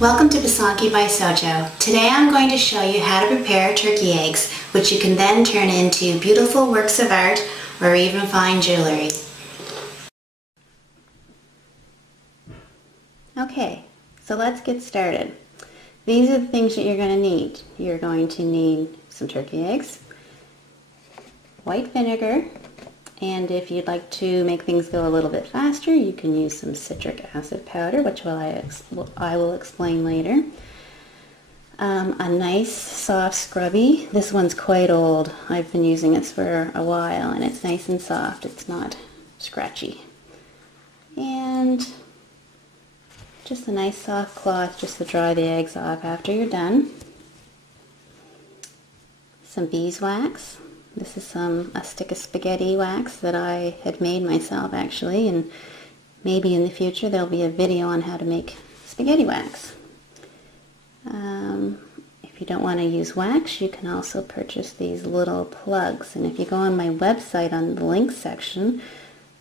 Welcome to Pysanky by SoJeo. Today I'm going to show you how to prepare turkey eggs, which you can then turn into beautiful works of art or even fine jewelry. Okay, so let's get started. These are the things that you're going to need. You're going to need some turkey eggs, white vinegar, and if you'd like to make things go a little bit faster, you can use some citric acid powder, which I will explain later. A nice soft scrubby. This one's quite old. I've been using this for a while and it's nice and soft. It's not scratchy. And just a nice soft cloth just to dry the eggs off after you're done. Some beeswax. This is a stick of spaghetti wax that I had made myself actually, and maybe in the future there'll be a video on how to make spaghetti wax. If you don't want to use wax, you can also purchase these little plugs, and if you go on my website on the links section,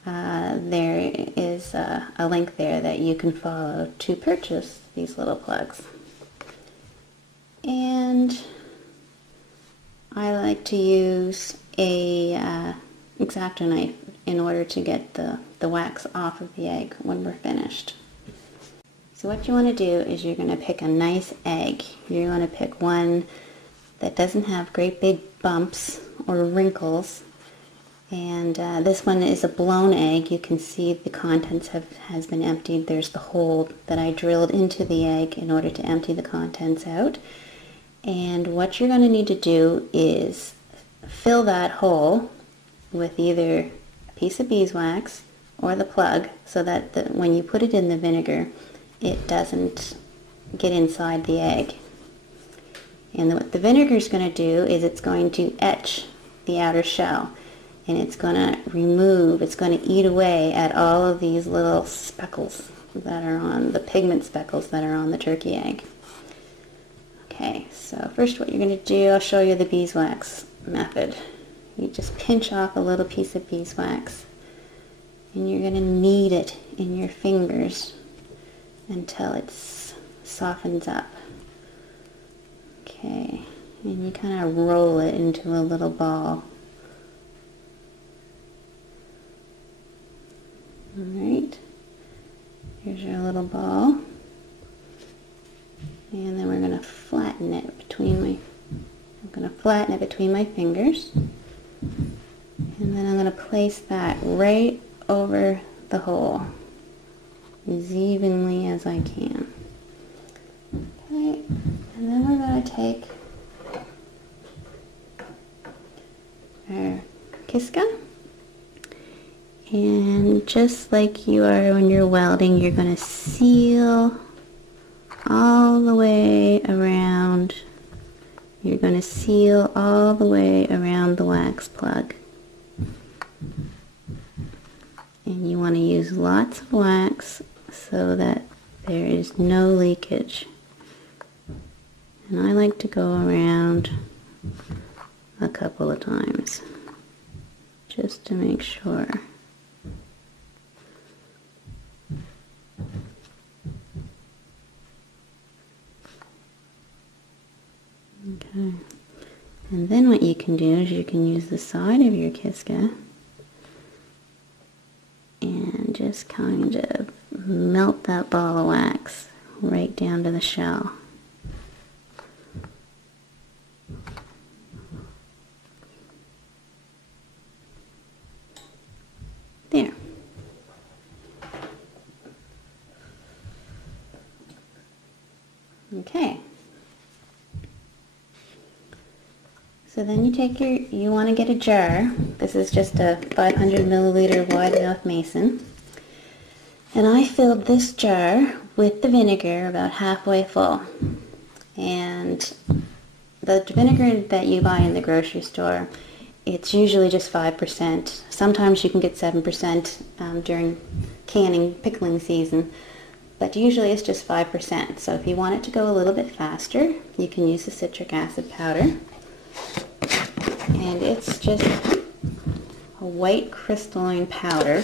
there is a link there that you can follow to purchase these little plugs. And I like to use a X-Acto knife in order to get the wax off of the egg when we're finished. So what you want to do is you're going to pick a nice egg. You're going to pick one that doesn't have great big bumps or wrinkles. And this one is a blown egg. You can see the contents has been emptied. There's the hole that I drilled into the egg in order to empty the contents out. And what you're going to need to do is fill that hole with either a piece of beeswax or the plug so that when you put it in the vinegar, it doesn't get inside the egg. And what the vinegar is going to do is it's going to etch the outer shell, and it's going to eat away at all of these little speckles that are on, the pigment speckles that are on the turkey egg. Okay, so first what you're going to do, I'll show you the beeswax method. You just pinch off a little piece of beeswax and you're going to knead it in your fingers until it softens up. Okay, and you kind of roll it into a little ball. Alright, here's your little ball. And then we're going to flatten it between my fingers. And then I'm going to place that right over the hole as evenly as I can. Okay, and then we're going to take our kiska, and just like you are when you're welding, you're going to seal all the way around. You're going to seal all the way around the wax plug. And you want to use lots of wax so that there is no leakage. And I like to go around a couple of times just to make sure. Okay, and then what you can do is you can use the side of your kiska and just kind of melt that ball of wax right down to the shell. There. Okay. So then you want to get a jar. This is just a 500 milliliter wide mouth mason. And I filled this jar with the vinegar about halfway full. And the vinegar that you buy in the grocery store, it's usually just 5%. Sometimes you can get 7% during canning, pickling season. But usually it's just 5%. So if you want it to go a little bit faster, you can use the citric acid powder. And it's just a white crystalline powder,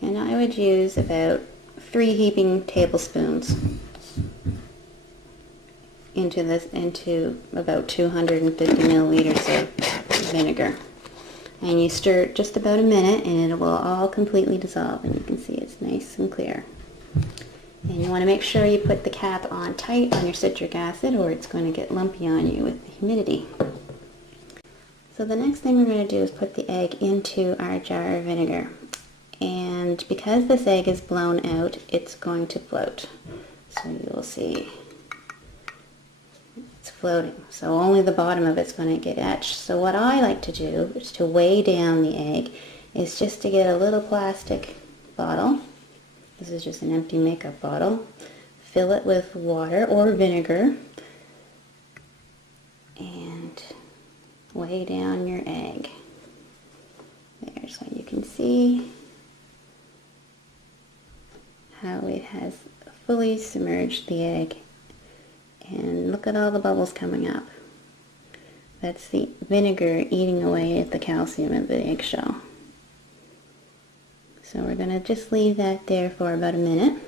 and I would use about 3 heaping tablespoons into about 250 milliliters of vinegar. And you stir it just about a minute and it will all completely dissolve, and you can see it's nice and clear. And you want to make sure you put the cap on tight on your citric acid, or it's going to get lumpy on you with the humidity. So the next thing we're going to do is put the egg into our jar of vinegar. And because this egg is blown out, it's going to float. So you will see it's floating. So only the bottom of it's going to get etched. So what I like to do is to weigh down the egg is just to get a little plastic bottle. This is just an empty makeup bottle. Fill it with water or vinegar and weigh down your egg. There, so you can see how it has fully submerged the egg. And look at all the bubbles coming up. That's the vinegar eating away at the calcium of the eggshell. So we're going to just leave that there for about a minute.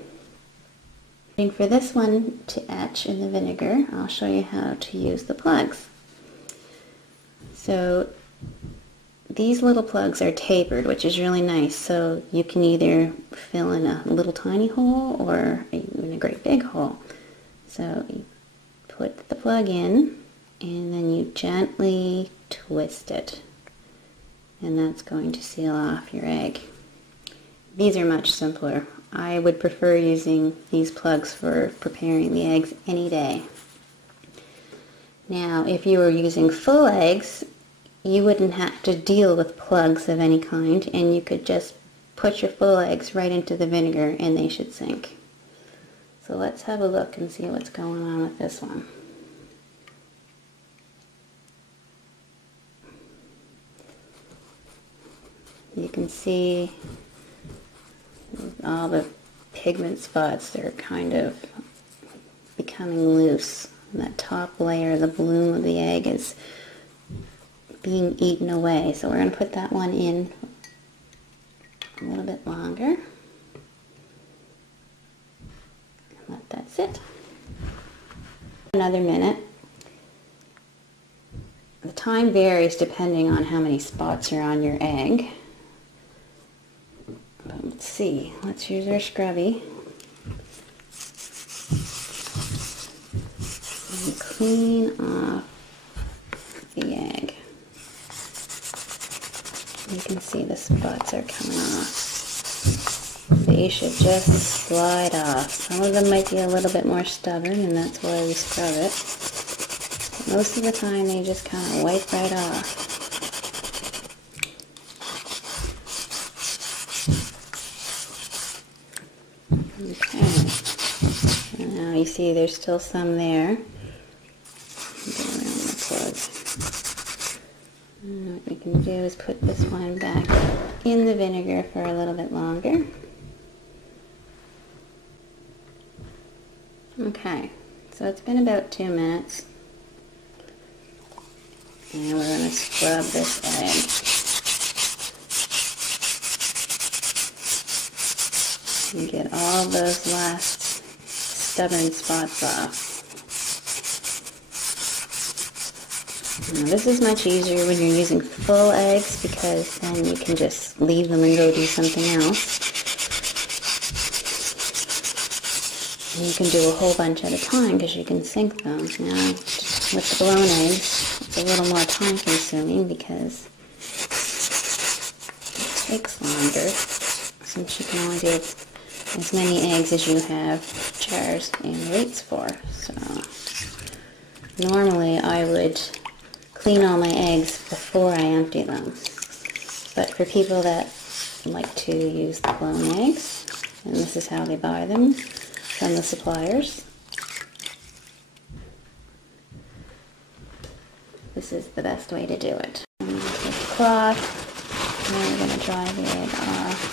For this one to etch in the vinegar, I'll show you how to use the plugs. So these little plugs are tapered, which is really nice. So you can either fill in a little tiny hole or even a great big hole. So you put the plug in and then you gently twist it. And that's going to seal off your egg. These are much simpler. I would prefer using these plugs for preparing the eggs any day. Now, if you were using full eggs, you wouldn't have to deal with plugs of any kind, and you could just put your full eggs right into the vinegar and they should sink. So let's have a look and see what's going on with this one. You can see all the pigment spots, they're kind of becoming loose. And that top layer, the bloom of the egg, is being eaten away. So we're going to put that one in a little bit longer. And let that sit. Another minute. The time varies depending on how many spots are on your egg. Let's see, let's use our scrubby and clean off the egg. You can see the spots are coming off. They should just slide off. Some of them might be a little bit more stubborn, and that's why we scrub it. But most of the time they just kind of wipe right off. Okay, and now you see there's still some there. Go around the plug. And what we can do is put this one back in the vinegar for a little bit longer. Okay, so it's been about 2 minutes. And we're going to scrub this egg. And get all those last stubborn spots off. Now this is much easier when you're using full eggs, because then you can just leave them and go do something else. And you can do a whole bunch at a time because you can sink them. Now with the blown eggs, it's a little more time consuming because it takes longer, since you can only do as many eggs as you have jars and weights for. So normally I would clean all my eggs before I empty them. But for people that like to use the blown eggs, and this is how they buy them from the suppliers, this is the best way to do it. I'm going to take the cloth, and then we're going to dry the egg off.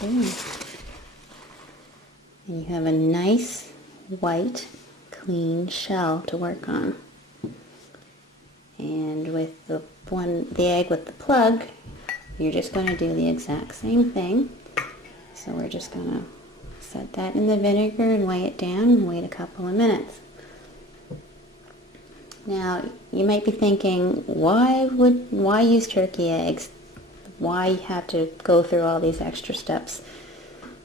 And you have a nice white clean shell to work on. And with the egg with the plug, you're just going to do the exact same thing. So we're just going to set that in the vinegar and weigh it down and wait a couple of minutes. Now, you might be thinking, why use turkey eggs? Why have to go through all these extra steps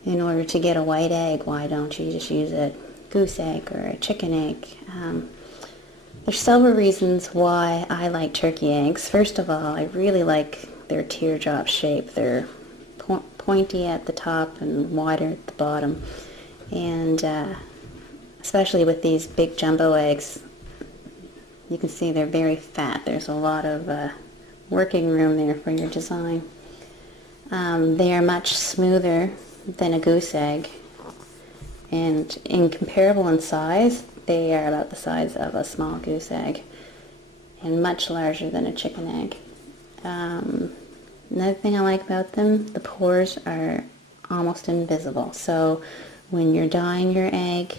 in order to get a white egg? Why don't you just use a goose egg or a chicken egg? There's several reasons why I like turkey eggs. First of all, I really like their teardrop shape. They're pointy at the top and wider at the bottom. And especially with these big jumbo eggs, you can see they're very fat. There's a lot of working room there for your design. They are much smoother than a goose egg, and incomparable in size, they are about the size of a small goose egg and much larger than a chicken egg. Another thing I like about them, the pores are almost invisible. So when you're dyeing your egg,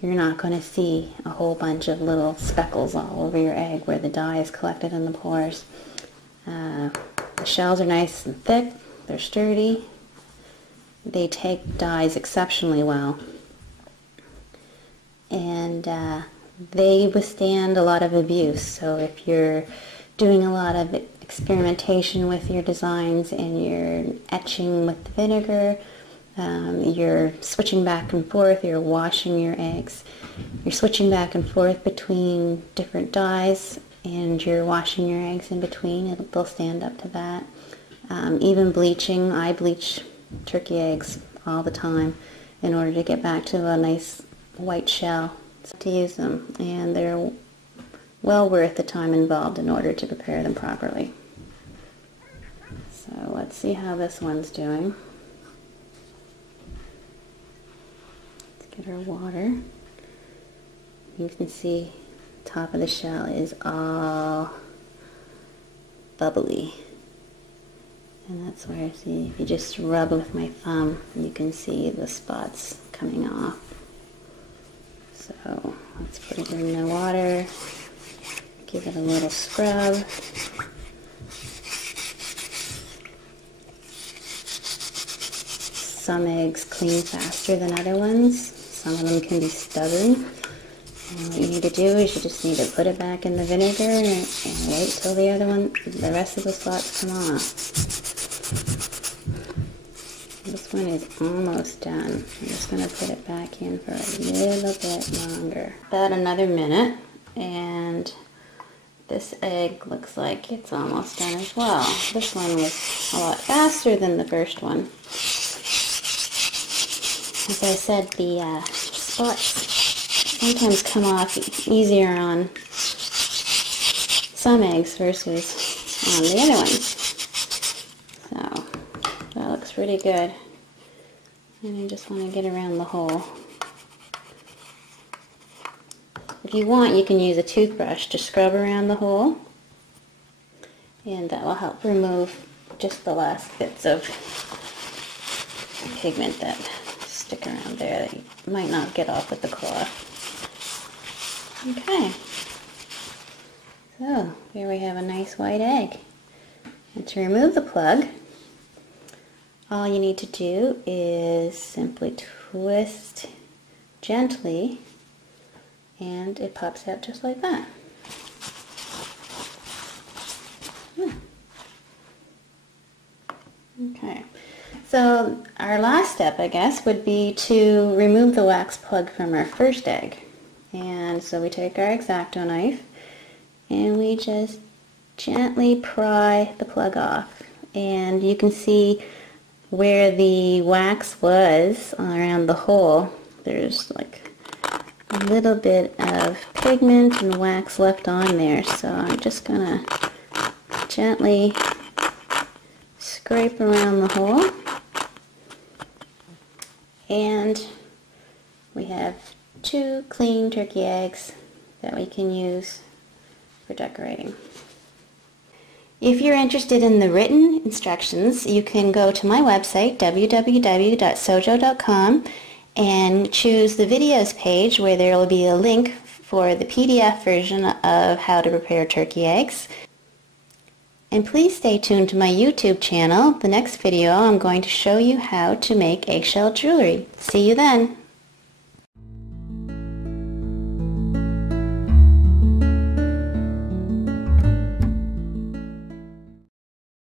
you're not going to see a whole bunch of little speckles all over your egg where the dye is collected in the pores. The shells are nice and thick, they're sturdy, they take dyes exceptionally well, and they withstand a lot of abuse. So if you're doing a lot of experimentation with your designs and you're etching with the vinegar, you're switching back and forth, you're washing your eggs, you're switching back and forth between different dyes, and you're washing your eggs in between, they'll stand up to that. Even bleaching, I bleach turkey eggs all the time in order to get back to a nice white shell to use them, and they're well worth the time involved in order to prepare them properly. So let's see how this one's doing. Get our water. You can see the top of the shell is all bubbly, and that's where, see, if you just rub with my thumb, you can see the spots coming off. So let's put it in the water, give it a little scrub. Some eggs clean faster than other ones. Some of them can be stubborn. And what you need to do is you just need to put it back in the vinegar and wait till the rest of the spots come off. This one is almost done. I'm just going to put it back in for a little bit longer. About another minute, and this egg looks like it's almost done as well. This one was a lot faster than the first one. As I said, the spots sometimes come off easier on some eggs versus on the other ones. So that looks pretty good. And I just want to get around the hole. If you want, you can use a toothbrush to scrub around the hole, and that will help remove just the last bits of pigment that stick around there that you might not get off with the cloth. Okay, so here we have a nice white egg. And to remove the plug, all you need to do is simply twist gently, and it pops out just like that. Okay. So our last step, I guess, would be to remove the wax plug from our first egg. And so we take our X-Acto knife and we just gently pry the plug off. And you can see where the wax was around the hole. There's like a little bit of pigment and wax left on there. So I'm just going to gently scrape around the hole. And we have 2 clean turkey eggs that we can use for decorating. If you're interested in the written instructions, you can go to my website, www.sojeo.com, and choose the videos page where there will be a link for the PDF version of how to prepare turkey eggs. And please stay tuned to my YouTube channel. The next video I'm going to show you how to make eggshell jewelry. See you then!